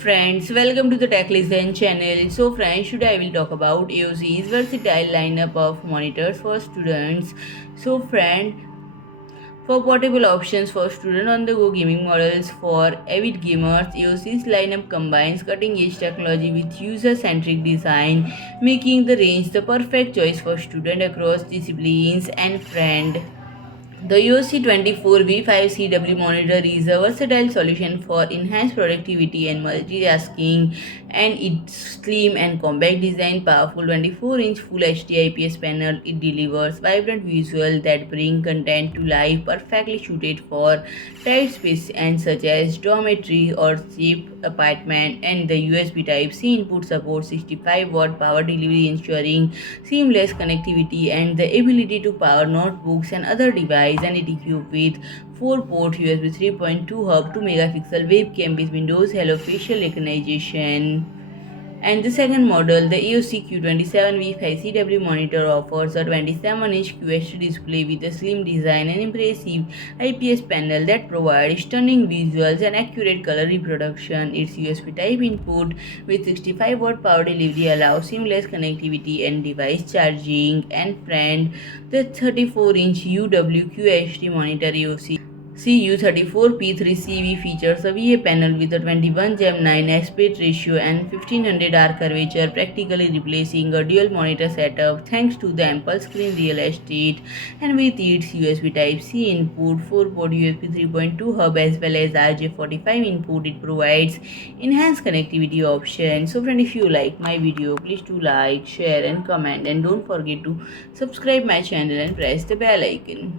friends, welcome to the Tech Listen channel. So friends, today I will talk about AOC's versatile lineup of monitors for students. So friend, for portable options for student on-the-go gaming models for avid gamers, AOC's lineup combines cutting-edge technology with user-centric design, making the range the perfect choice for students across disciplines and friend. The AOC Q27V5CW monitor is a versatile solution for enhanced productivity and multitasking, and its slim and compact design, powerful 24-inch Full HD IPS panel, it delivers vibrant visuals that bring content to life, perfectly suited for tight spaces and such as dormitory or cheap apartment. And the USB Type-C input supports 65-watt power delivery, ensuring seamless connectivity and the ability to power notebooks and other devices. And it equipped with 4-port USB 3.2 hub 2 megapixel webcam with Windows Hello facial recognition. And the second model, the AOC Q27V5CW monitor, offers a 27-inch QHD display with a slim design and impressive IPS panel that provides stunning visuals and accurate color reproduction. Its USB Type input with 65-watt power delivery allows seamless connectivity and device charging. And friend, the 34-inch UW-QHD monitor AOC CU34P3CV features a VA panel with a 21:9 aspect ratio and 1500R curvature, practically replacing a dual monitor setup thanks to the ample screen real estate. And with its USB Type-C input, 4-port USB 3.2 hub as well as RJ45 input, it provides enhanced connectivity options. So friend, if you like my video, please do like, share and comment, and don't forget to subscribe my channel and press the bell icon.